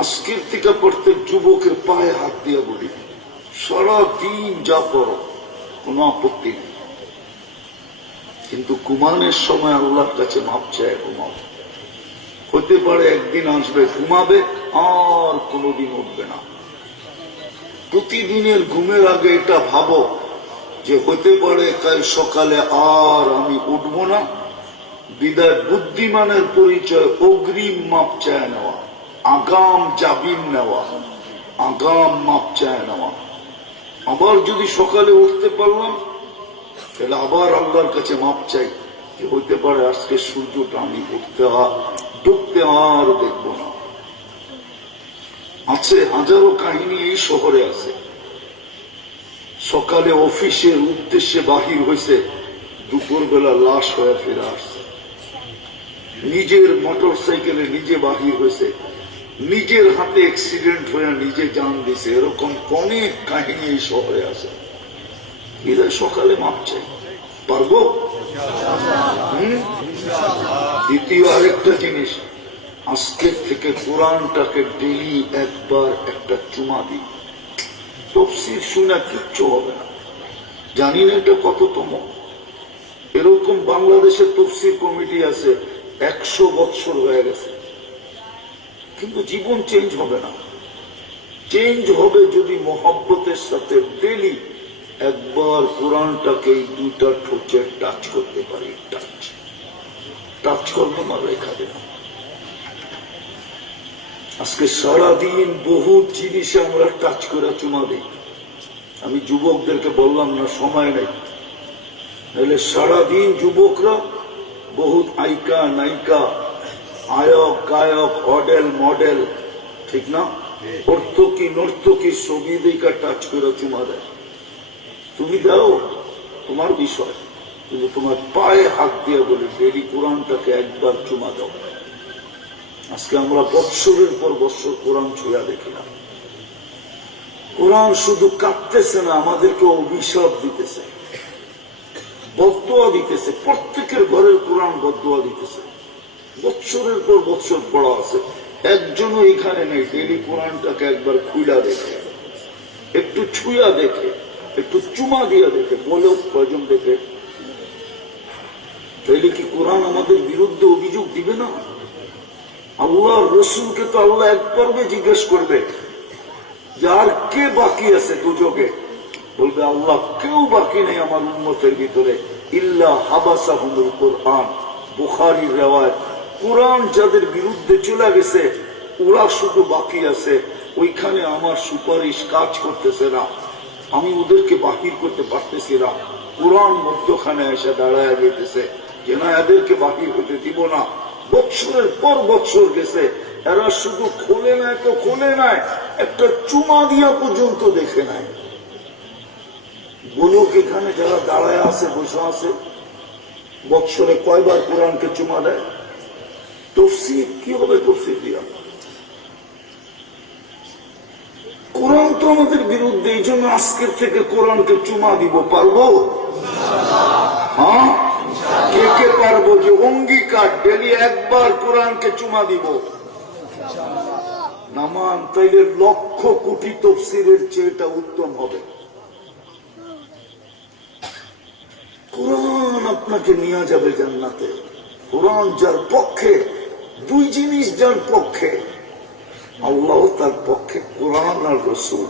আজকের থেকে প্রত্যেক যুবকের পায়ে হাত দিয়ে বলি, সারাদিন যা করো কোনো আপত্তি নেই, কিন্তু ঘুমানোর সময় আল্লাহর কাছে মাপ চায় ঘুমাও। হতে পারে একদিন আসবে ঘুমাবে আর কোনোদিন উঠবে না। প্রতিদিনের ঘুমের আগে এটা ভাবো যে হতে পারে কাল সকালে আর আমি উঠব না। বিদায় বুদ্ধিমানের পরিচয় অগ্রিম মাপ চায় নেওয়া, আগাম জামিন নেওয়া, আগাম মাপ চায় নেওয়া। আবার যদি সকালে উঠতে পারলাম তাহলে আবার আল্লাহর কাছে মাপ চাই যে হইতে পারে আজকে সূর্যটা আমি ডুবতে আর দেখব না। আছে হাজারো কাহিনী এই শহরে আছে। সকালে অফিসের উদ্দেশ্যে বাহির হয়েছে, দুপুরবেলা লাশ হয়ে ফিরে আসছে। নিজের মোটর সাইকেলে নিজে বাহির হয়েছে, নিজের হাতে অ্যাক্সিডেন্ট হয়ে নিজে জান দিছে। এরকম অনেক কাহিনী এই শহরে আছে। এরা সকালে মাপ চাই, পারবো? দ্বিতীয় আরেকটা জিনিস, আজকের থেকে কোরআনটাকে ডেলি একবার একটা চুমা দিই। তফসির শুনে কিচ্ছু হবে না। জানি না এটা কততম। এরকম বাংলাদেশের তফসির কমিটি আছে, 100 বছর হয়ে গেছে, কিন্তু জীবন চেঞ্জ হবে না। চেঞ্জ হবে যদি মহব্বতের সাথে ডেলি একবার কোরআনটাকে এই দুইটা ঠোঁচে টাচ করতে পারি। টাচ করলাম আর রেখা দিলাম। আজকে সারাদিন বহু জিনিসে আমরা টাচ করে চুমা দিই। আমি যুবকদেরকে বললাম না, সময় নেই, নাহলে সারাদিন যুবকরা বহুত আইকা নায়িকা, আয়ক গায়ক, মডেল, ঠিক না, নর্তকী ছবি দেখা টাচ করে চুমা দেয়। তুমি দাও, তোমার বিষয়, কিন্তু তোমার পায়ে হাত দিয়ে বলে ডেলি কোরআনটাকে একবার চুমা দাও। আজকে আমরা বৎসরের পর বৎসর কোরআন ছুঁয়া দেখিলাম। কোরআন শুধু কাঁদতেছে না, আমাদেরকে অভিশাপ দিতেছে, বদদুয়া দিতেছে। প্রত্যেকের ঘরের কোরআন বদদুয়া দিতেছে। বৎসরের পর বৎসর পড়া আছে, একজনও এখানে নেই ডেলি কোরআনটাকে একবার খুইলা দেখে, একটু ছুঁয়া দেখে, একটু চুমা দিয়া দেখে। বলেও কয়জন দেখে? তাইলে কি কোরআন আমাদের বিরুদ্ধে অভিযোগ দিবে না? আল্লাহ রসুলকে তো আল্লাহ এক পর্বে জিজ্ঞেস করবে যে আর কে বাকি আছে দুজকে? বলবে আল্লাহ কেউ বাকি নেই আমার উম্মতের ভিতরে, ইল্লা হাবাসাহুমুল কোরআন। বুখারীর রিওয়ায়াত, কোরআন যাদের বিরুদ্ধে চলে গেছে ওরা শুধু বাকি আছে। ওইখানে আমার সুপারিশ কাজ করতেছে না, আমি ওদেরকে বাহির করতে পারতেছি না। কোরআন মধ্যখানে এসে দাঁড়ায় যেতেছে যে না, এদেরকে বাহির হতে দিব না। বৎসরের পর বৎসর গেছে, এরা শুধু খোলে নাই তো খোলে নাই, একটা চুমা দিয়া পর্যন্ত দেখে নাই। বলুক এখানে যারা দাঁড়ায় আছে, বসে আছে, বৎসরে কয়বার কোরআনকে চুমা দেয়? তফসির কি হবে? তফসির দিয়া কোরআন তো আমাদের বিরুদ্ধে, এই জন্য আজকের থেকে কোরআনকে চুমা দিব। পারবো? হ্যাঁ, কে কে পারবো? যে অঙ্গীকার ডেলি একবার কোরআনকে চুমা দিব। নামান তাইলে লক্ষ কোটি তফসিরের চেয়ে এটা উত্তম হবে। কোরআন আপনাকে নিয়ে যাবে জান্নাতে। কোরআন যার পক্ষে, দুই জিনিস যার পক্ষে, আল্লাহ তার পক্ষে, কোরআন আর রসুল।